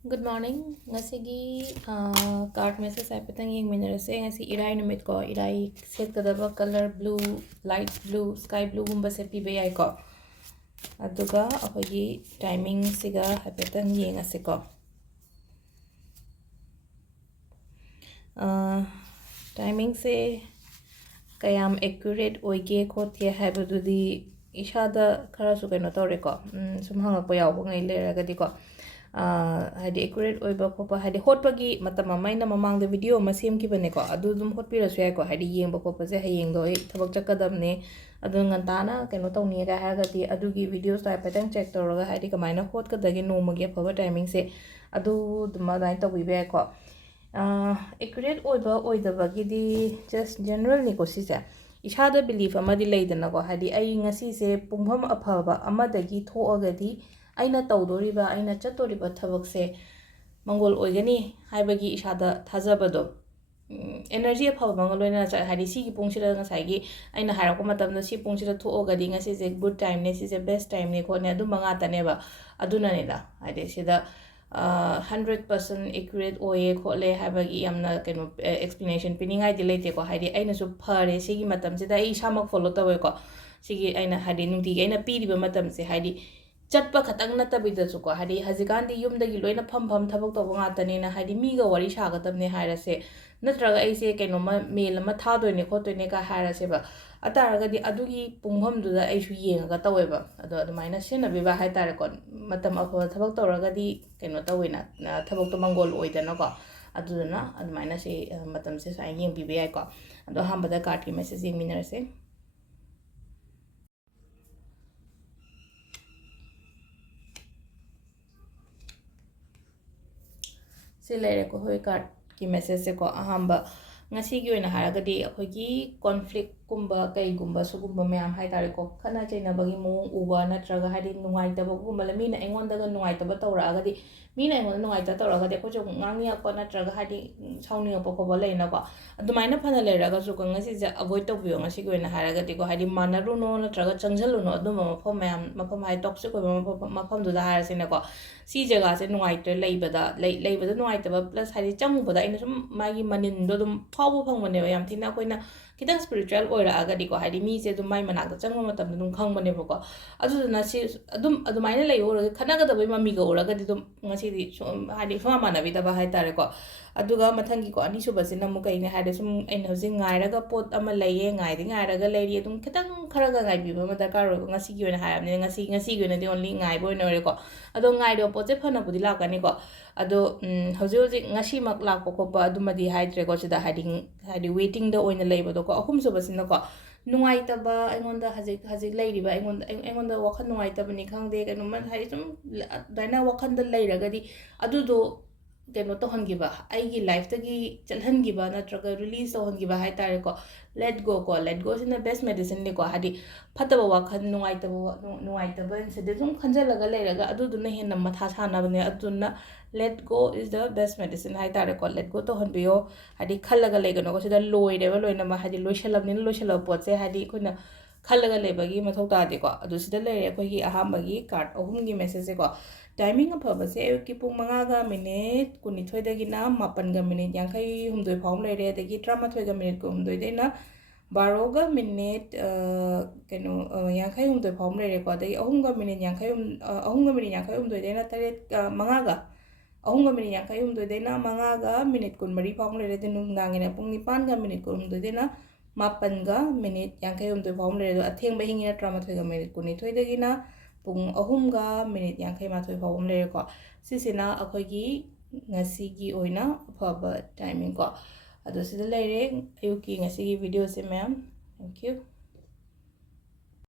Good morning. Ngasigi card message ay patang yung minarase ngasi iray numit ko iray setkadaba color blue light blue sky blue gumba se pibay ko aduga akogi timing siga hapetang yengase ko timing se kayam accurate oige ko tie habadudi ishada khara su kaino tore ko sum hanga ko yaw ko ngai leraga di ko hadi accurate oiba khopa hadi hotpagi matam amaina mamang the video ma sem ki bane ko adu dum hotpira su ya ko hadi yengba khopa se hayeng do thabak chakadam ne adu ngantana kaino tawni ga ha ga ti adu gi videos ta patang check toroga hadi kamaina hot ka dagi no ma ge phaba timing se adu duma dai to bi be ko accurate oiba oidaba gi di just general ni ko si se ishada belief amadi leidana ko hadi ai ngasi se pungfam afaba amadagi thoagadi aina tawdoriba aina chatoriba thabakse mangol oigani haibagi ishada thajabado energy afaba mangol oina cha hadi sigi pungsira ngasai aina harako matamda si pungsira thoogadi ngasi se good time ne si se best time ne ko ne adu manga taneba aduna ne da hadi sida 100% accurate oye khole habagi yamna keno explanation piningai dilate ko hadi aina su phare sigi matam sida ai samak follow tawe ko sigi aina hadi nungti aina piriba matam se hadi chatpa khatang natabida su ko hadi hazikandi yumdagi loina pham thabak to ngata ne na hadi miga wari sagatamne hairase natraga aise keno ma mail ma thadoine khotoine ka hairase ba ataragadi adugi punghamduda aisu yenga taweba ado adumaina sena biba haitare kon matam afo thabak tawragadi keno tawina thabak to mangol oidana ko aduna adumaina se matam se sai yeng bibe ai ko ado hambada card ki message yeng minarase se lere ko hoi card ki message se ko ahamba ngasi gi oina haragadi akhogi conflict kumba kai gumba sugumba mayam haitare ko khana chaina bagi mo uba natraga hadi nungai taba gumba la mina engonda ga nungai taba tawra agadi mina engonda nungai ta tawra agadi ko jo ngangi ko natraga hadi sauni ko ko leina ko adumaina phana leraga su ko ngasi ja avoid to biyo ngasi gi oina haragadi ko hadi manaru no natraga changjalu no aduma mafam mayam mafam hai toxic ko mafam du da harasine ko si jaga se nungai te leibada leibada nungai taba plus hadi chamu bada ina sum magi manin do dum fawu phangmane yam thina koina kitang spiritual oira agadi ko hadi mi se dum mai manak da changma matam dum khangmane ko aduna si adumaina lei ora khanaga da bai mami ga ora gadi dum ngasi di hadi fama mana bi da ba hai tare ko aduga mathangi ko ani suba sina mu kai ne hadi sum aina hojing ngai raga pot ama leiye ngai di ngai raga leiri dum kitang kharaga ngai bi ba da karo ngasi gi na hayam ne ngasi gi na di only ngai boy no re ko ado ngai do pot se phana budi la kani ko ado hoji ngasi mak lak ko ba adumadi haidre ko sida hadi waiting da oina leiba do ko ahum suba sina ko nungai taba aingonda hazik leiri ba aingonda wakhan nungai taba ni khangde kanu man hai sum daina wakhan da leiragadi adu do keno to hangiba aigi life tagi chalhangiba natraga release to hangiba hai tare ko let go sina best medicine ni ko hadi phataba wakhan nungai taba se de sum khanjalaga leiraga adu du na henna matha sana bane aduna let go is the best medicine hai tare ko let go to hanbiyo hadi khallaga legano ko sida loire ba loina ma hadi loishalabni loishalab potse hadi koina khallaga lebagi mathau ta de ko adu sida leire ko gi ahambagi card ohum gi message ko timing afaba se ayuki pung mangaga minute kunithoi dagina mapanga minute yankai humdoi phawm leire dagi 13 minute ko humdoi deina baroga minute keno yankai humdoi phawm leire ko dagi ahumga minute yankai humdoi deina tare mangaga ahumga minute yankai humdoi deina mangaga minute kun mari phawm leire de nungdangina pung nipanga minute ko humdoi deina mapanga minute yankai humdoi phawm leire do athengba hingina 13 minute kunithoi dagina pung ahumga minute yankai mathoi phawm leire ko sisina akhogi ngasigi oina phaba timing ko ado sida leire ayuki ngasigi video se ma'am thank you